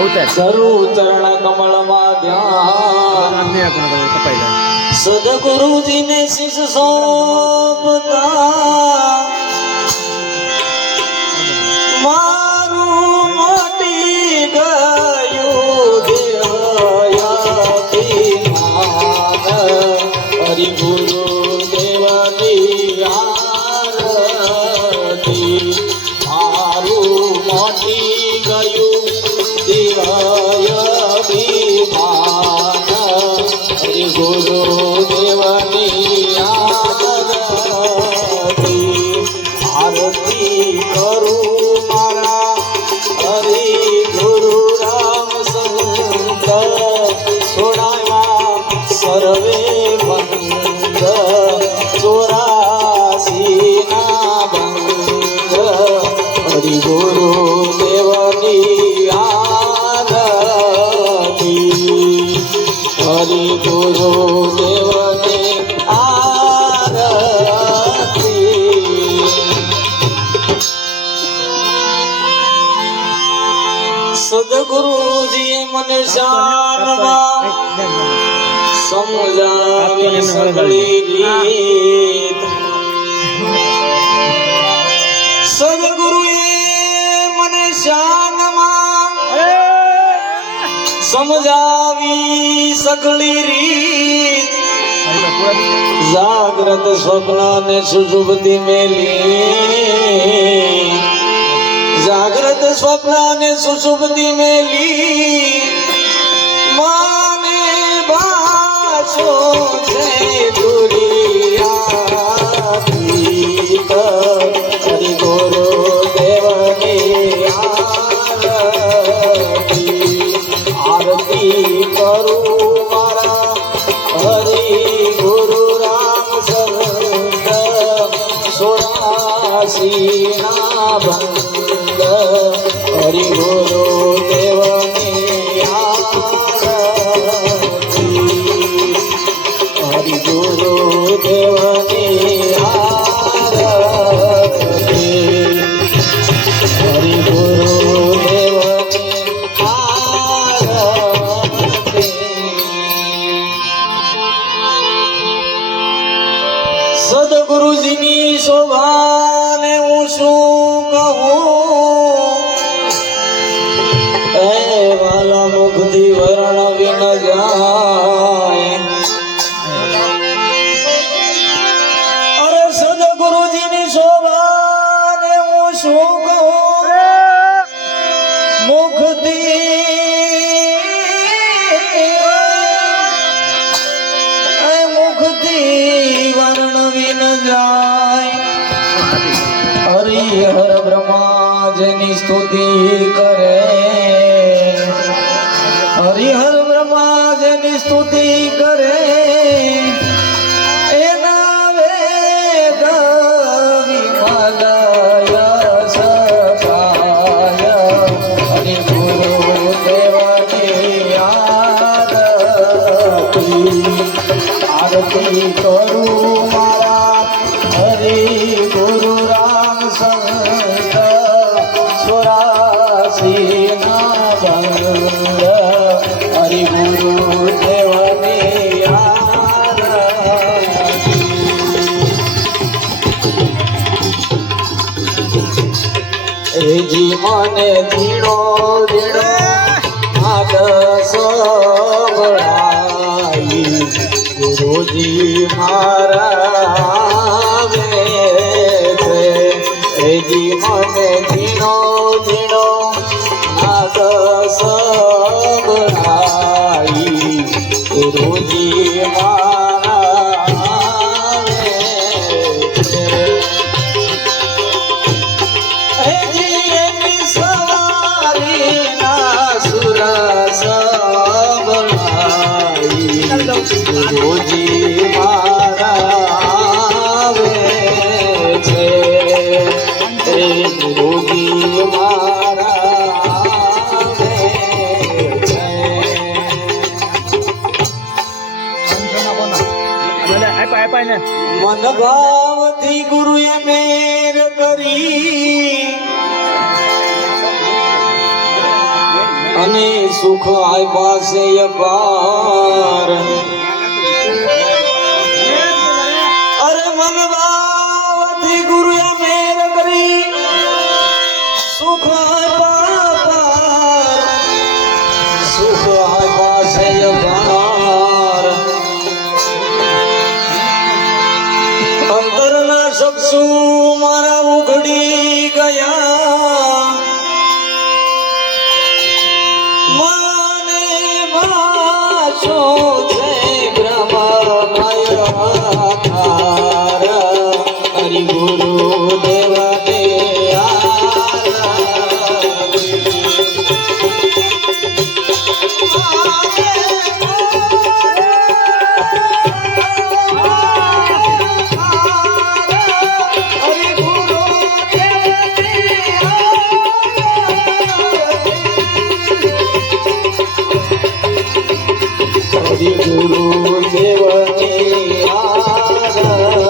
સરું ચરણ કમળમાં ધ્યાન સદગુરુજીને શિષ્ય સોંપતા મારું મટી ગયું દેવયાભિમાન હરિગુરુ દેવની આરતી મારું મટી ગયું દેવયાભિમાન હરિગુરુ દેવની આરતી કરું મારા હરિ ગુરુ રામ સંત છોડાયા સર્વે બંધ 84 ના બંધ હરિ ગુરુ દેવની આરતી હરિ ગુરુ દેવની સદગુરુજીએ મને શાનમાં સમજાવી સગળી રીત સદગુરુએ મને શાનમાં સમજાવી સગળી રીત જાગ્રત સ્વપ્ન ને સુષુપ્તિ મેલી જાગ્રત સ્વપ્ન ને સુષુપ્તિ મેલી માને ભાષો છે દુરિયાતી હરિ ગુરુ દેવની આરતી કરું મારા હરિ ગુરુ રામ સંત 84 ના બંધ હરિ ગુરુ દેવની આરતી હરિ ગુરુ દેવની આરતી હરિ ગુરુ દેવની આરતી સદગુરુજીની શોભાને હું શું કહું એ વાલા મુખથી વર્ણવી ન જાય અરે સદગુરુજીની શોભાને હું શું કહું મુખથી વર્ણવી ન જાય હરિહર બ્રહ્માજની સ્તુતિ કરે હરિહર બ્રહ્માજની સ્તુતિ કરે એના વેદ વિમલય સકાય હરિ ગુરુ દેવની આરતી કરું મારા હરિ ગુરુ રામ સંત 84 ના બંધ હરિ ગુરુ દેવની આરતી જી મને ધીણો ધીણો આદ સંભળાઈ ગુરુજી મારા આવે છે જી મને ધીણો ધીણો નાદ સંભળાઈ ગુરુજી મારા આવે છે જી એની સવારી ના સુર સંભળાઈ ગુરુજી મારા આવે છે ગુરુજી મારા આવે છે મન ભાવથી ગુરુએ મેર કરી અને સુખ આપ્યા છે અપાર અરે મનવાથી ગુરુએ મેર કરી સુખ આપ્યા સુખ આપ્યા છે અપાર અંતરના ચક્ષુ મારા ઉઘડી ગયા મને વાચો છે બ્રહ્મમય આધાર હરિ ગુરુ દેવ ગુરુ દેવની આરતી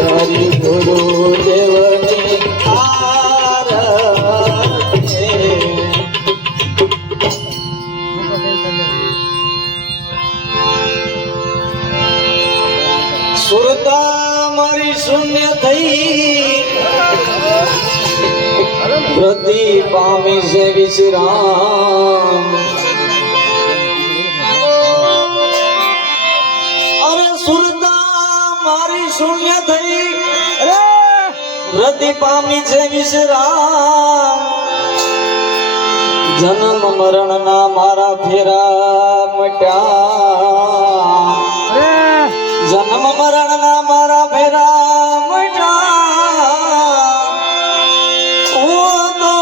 હરિ ગુરુ દેવની આરતી સુરતા મારી શૂન્ય થઈ પ્રતિ પામી છે વિશ્રામ મારી શૂન્ય થઈ વૃદ્ધિ પામી છે વિશ્રામ જન્મ મરણ ના મારા ફેરા મટ્યા જન્મ મરણ ના મારા ફેરા મટ્યા હું તો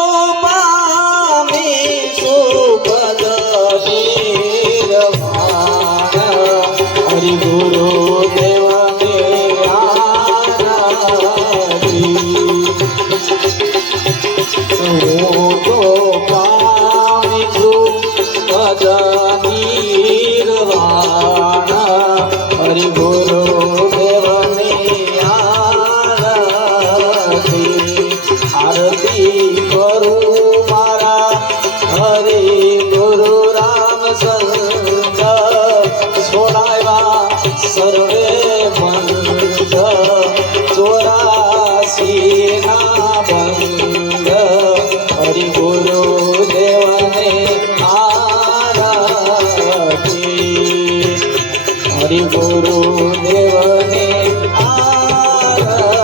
પામી સુપદ હરિ ગુરુ દેવ હરિ ગુરુ દેવની આરતી આરતી કરું મારા હરિ ગુરુ રામ સંત છોડાવ્યા સર્વે બંધ 84 ના બંધ હરિ ગુરુ દેવને આરતી હરિ ગુરુ દેવને આરતી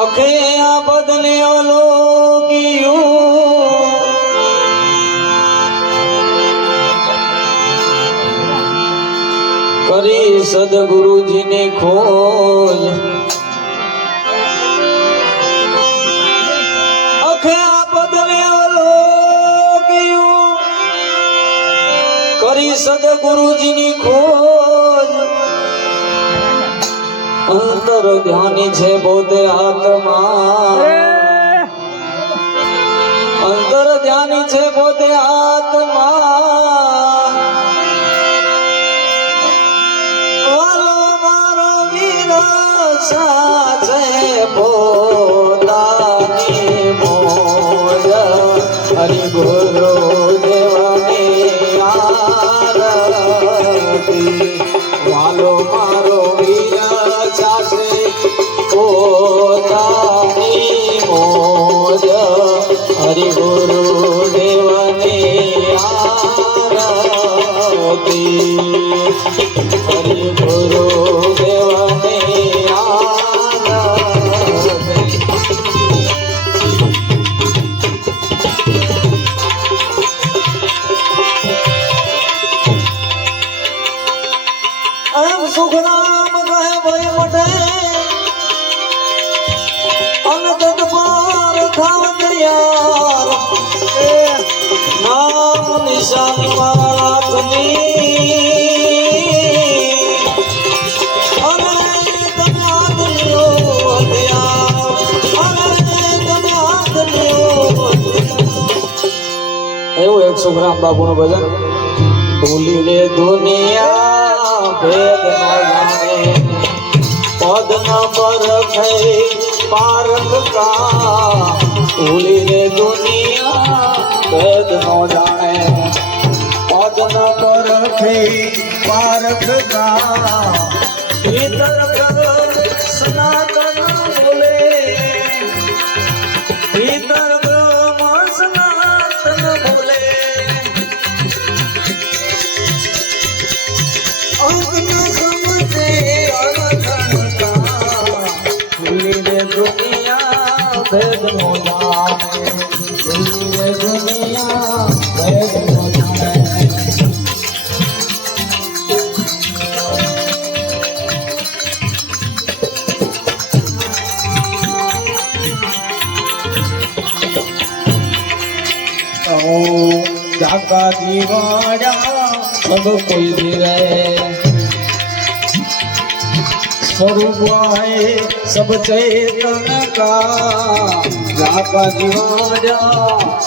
અખે આ બદલે અલોકિયું કરી સદગુરુજીની ખોજ અખે આ બદલે અલોકિયું કરી સદગુરુજીની ખોજ અંતર ધ્યાની છે પોતે આત્મા અંતર ધ્યાની છે પોતે આત્મા વાલો મારો વીર સાચે પોતાની મોજ હરિ ગુરુ દેવની આરતી વાલો મારો વીર ચાશે પોતાની મોજ હરિ ગુરુ દેવની આરતી હરિ ગુરુ દેવની આરતી એમ સુખરામ કહે ભય મટે અને તત્પાર થાવ તૈયાર નામ નિશાન મારાથની અને તમે હાથ લ્યો હથિયાર અને તમે હાથ લ્યો એવું એક સુખરામ બાપુનું ભજન ભૂલી રે દુનિયા ભેદ ન જાણે પદ ન પરખે पारख का भूली रे दुनिया भेद नो जाने पद न परखे पारख का भीतर कर सनातन बोले भीतर ब्रह्म सनातन बोले अपना समझे अवतरण का भूली रे दुनिया भेद नो जाने भूली रे दुनिया भेद नो जाने जाका दीवाना सब कोई दिरे स्वरूप है सब चेतन का जाका दीवाना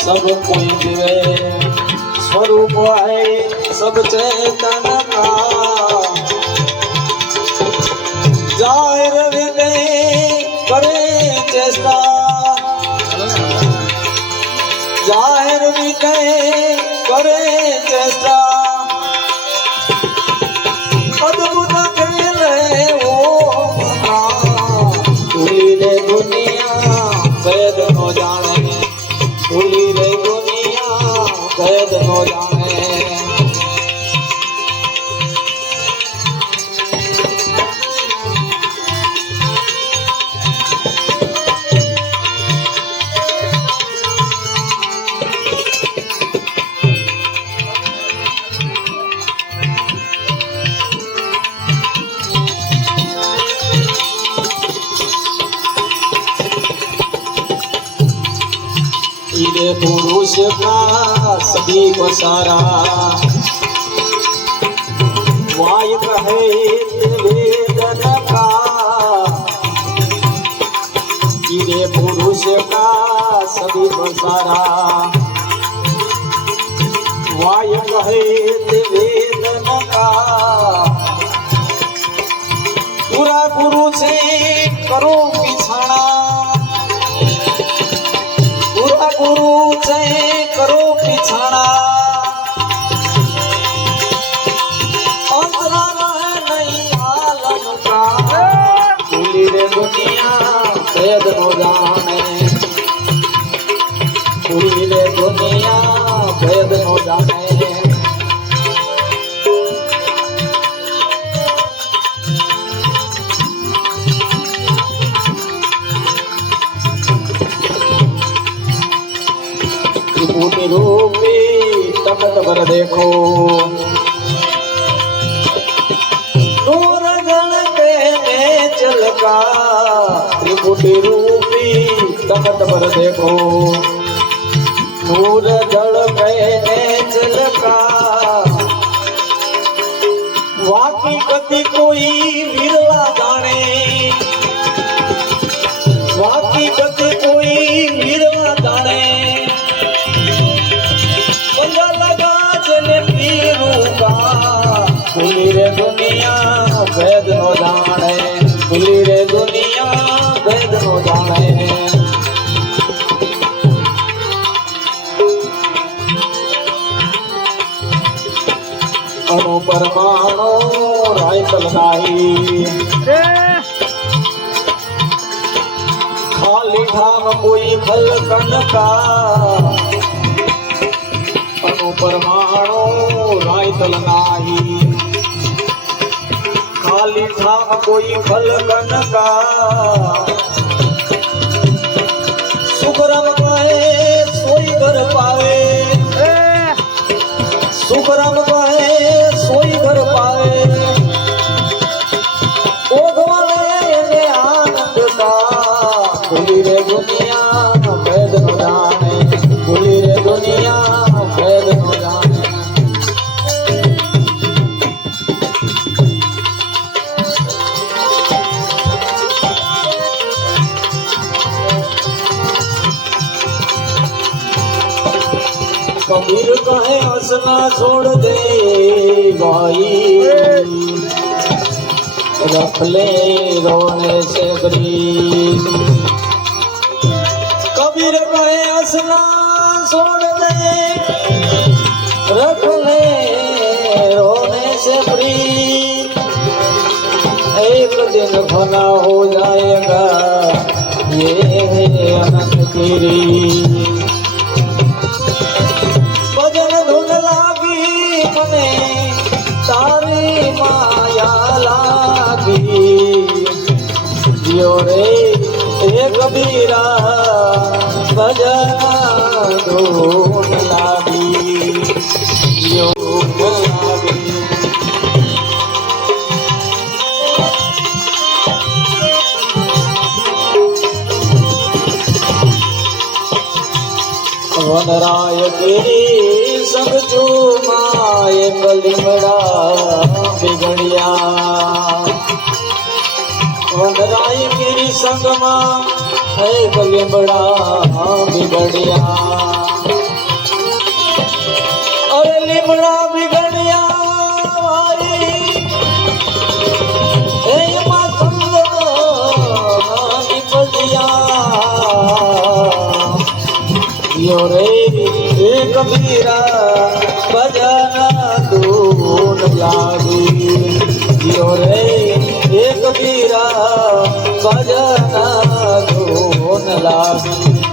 सब कोई दिरे स्वरूप है सब चेतन का जाहिर विनय करे चेष्टा जाहिर विनय करे चेष्टा अद्भुत खेल है वो भूली रे दुनिया भेद नो जाने भूली रे दुनिया भेद नो जाने ये पुरुष का सभी को सारा वाय कहे वेदन का ये पुरुष का सभी को सारा वाय कहे वेदन का पूरा गुरु से करो पिछाड़ा गुरु से करो पिछाड़ा अंतरा रहे नहीं आलम का भूली रे दुनिया भेद नो जाने भूली रे दुनिया भेद नो जाने त्रिपुटी रूपी तखत पर देखो नूर गण के में चलका त्रिपुटी रूपी तखत पर देखो नूर जल के में चलका वाकी कति कोई विरला जाने वाकी कति कोई विरला जाने भूली रे दुनिया भेद नो जाने भूली रे दुनिया भेद नो जाने अणु परमाणु राइफल नाही खाली ठाम कोई फल कण का अणु परमाणु राइफल नाही खाली ठाम कोई फल कण का सुखरम कहे सोई घर पावे सुखरम कहे सोई घर पावे ओघ वाले आनंद का भूली रे दुनिया भेद न जाने भूली रे दुनिया भेद न जाने कबीर कहे हंसना छोड़ दे भाई रख ले रोने से गरीब कबीर कहे असला छोड़ दे रख ले रोने से फ्री एक दिन फना हो जाएगा ये है अनंत गिरी भजन धुन लागी मने तारी माया लागी जियो रे हे कबीरा भजन धुन लागी जियो लागी वनराय गिरी संग चूमाए कलिमड़ा बिगड़िया वनराय गिरी संग मां है कलिमड़ा बिगड़िया अरे लिमड़ा बिगड़िया मां संग निपजिया यो रे हे कबीरा भजन धून लागी यो रे हे कबीरा भजन धून लागी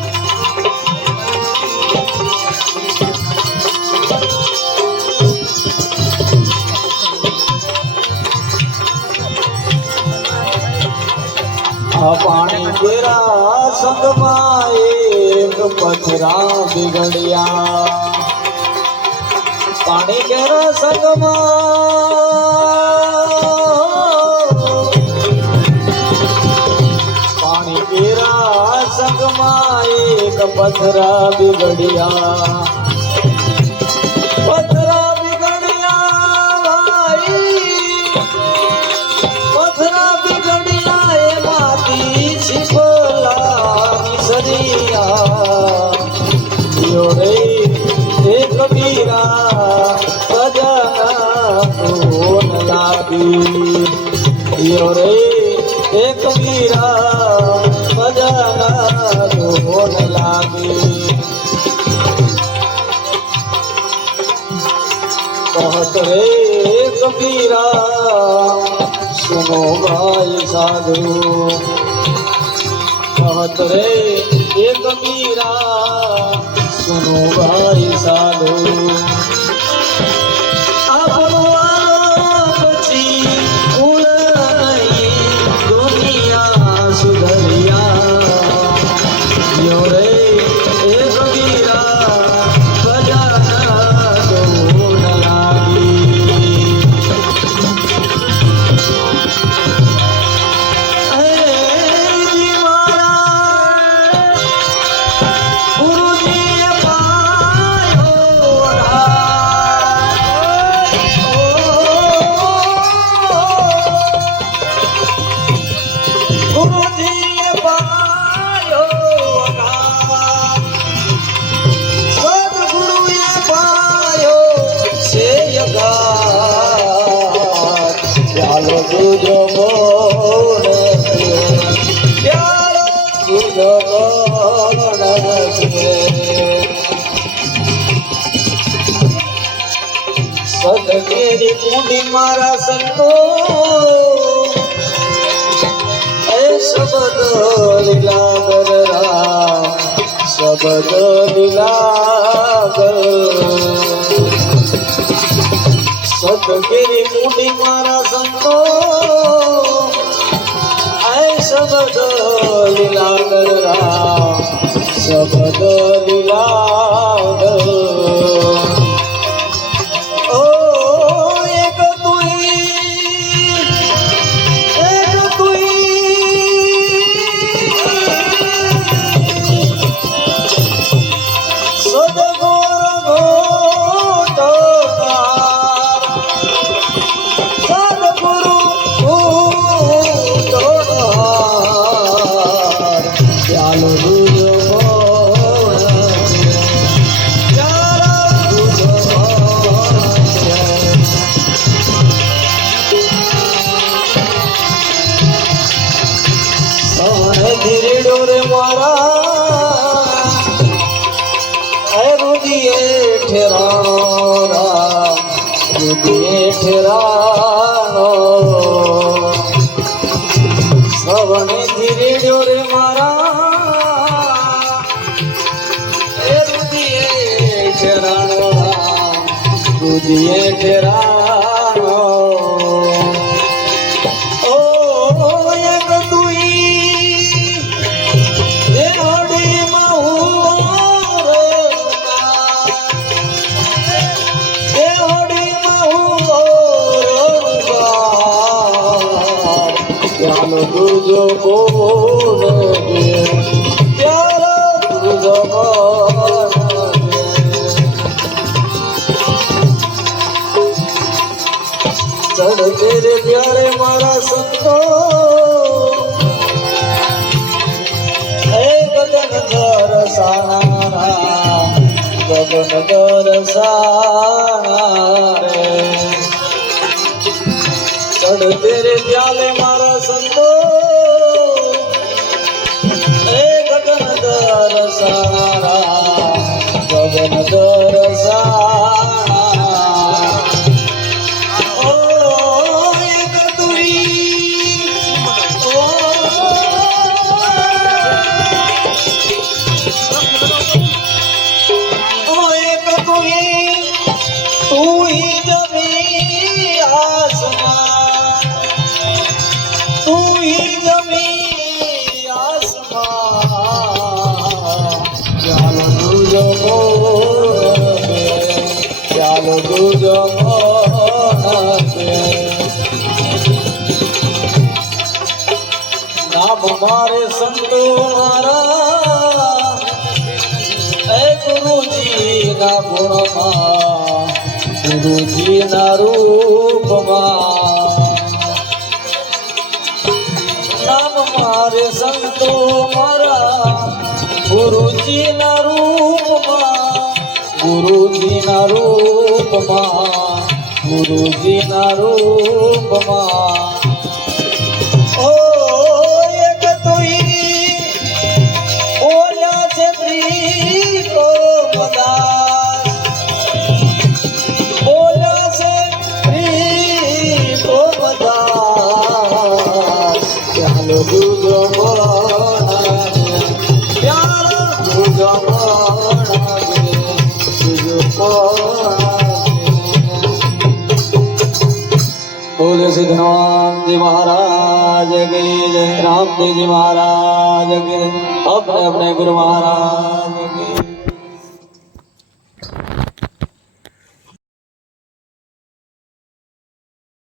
पानी तेरा संग एक पथरा बिगड़िया पानी तेरा संग पानी तेरा संग एक पथरा बिगड़िया पथरा बिगड़िया भाई पथरा बिगड़िया छिपला निसरिया जियो रे हे कबीरा भजन धून लागी जियो रे हे कबीरा भजन धून लागी कहत रे कबीरा सुनो भाई साधु कहत रे ये कबीरा सुनो भाई साधु आपनो आपची उड़ाई दुनिया सुधरिया यो रे ये कबीरा भजन धून लागी तुझो मोड़ प्यारो तुझो मोड़ सदगेरी मुंडी मारा संतो ऐ शब्द लीला कर शब्द लीला कर सदगेरी मुंडी मारा संतो ऐ शब्द लीला कर शब्द लीला कर धीरे डोरे मारा ઠેરાણો રામ રુદિયે ઠેરાણો શ્રવણે ધીરેડ્યો રે મારા એ રુદિયે ઠેરાણો રામ રુદિયે ઠેરાણો तुझो बोल प्यारा तुझो चढ़ तेरे प्यारे मारा संतो गगन दरसाना गगन दरसाना रे चढ़ तेरे प्याले मारा संतो गगन दरसाना गगन दरसाना ओ एक तुई ओ एक तुई तू ही जमीन आसमान तू ही जमीन आसमान चालो तुझो मोरे चालो तुझो मोरे नाम मारे संतो मारा ए गुरुजी ना गुण गुरुजी ना रूप नाम मारे संतो मारा गुरुजी ना रूप गुरुजी ना रूप गुरुजी ना रूप ओ एक तुई ओला से को मदास ओला से को मदास चालो तुझो मोना प्यारा तुझो मोना तुझो मोना बोले सिद्ध हनुमान जी महाराज की जय रामदेव जी महाराज की जय अपने अपने गुरु महाराज की